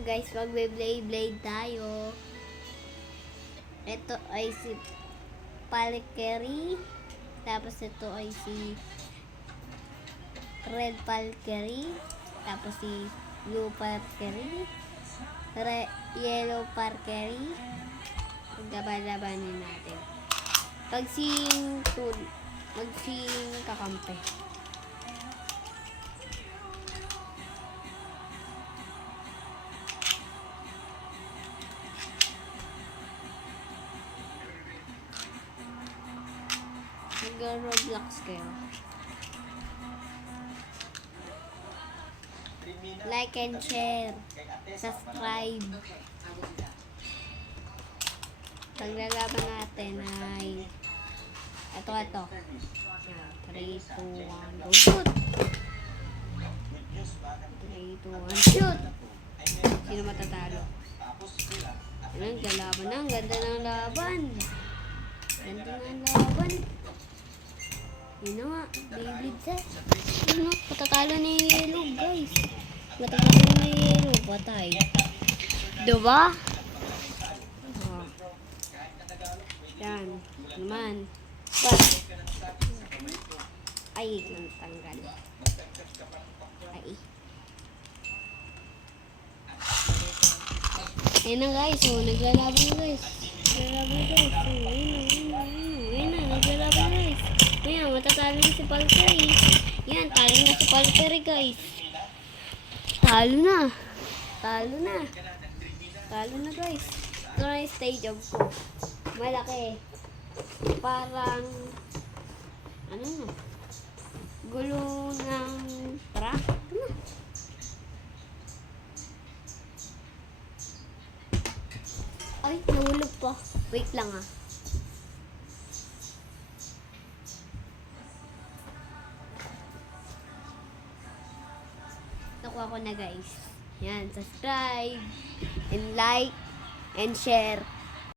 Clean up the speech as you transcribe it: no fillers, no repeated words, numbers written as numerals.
guys, magbe-blade tayo. Ito ay si Valkyrie. Tapos ito ay si Red Valkyrie. Tapos si Blue Valkyrie. Yellow Valkyrie. Laban-labanin natin. Magsing kakampi. Nag-Roblox kayo. Like and share. Subscribe. Paglalaban natin ay ito. 3, 2, 1, go shoot! 3, 2, 1, shoot! Sino matatalo? Ang galaban na. Ang ganda ng laban. Yun na nga. Beyblade set. Yun na. Patatalo ni Yellow, guys. Patatalo ni Yellow. Patay. Diba? Oh. Yan. Naman. But, ay, tanggal. Ay. Ayun na guys. So, naglalaban na guys. Naglalaban guys. Ayan, matatalo na si Valkyrie. Yan, talo na si Valkyrie guys. Talo na guys. Ito na yung stadium ko. Malaki. Parang ano na, gulo ng truck. Ay, nahulog pa. Wait lang ah. Nakuha ko na guys. Yan, subscribe and like and share.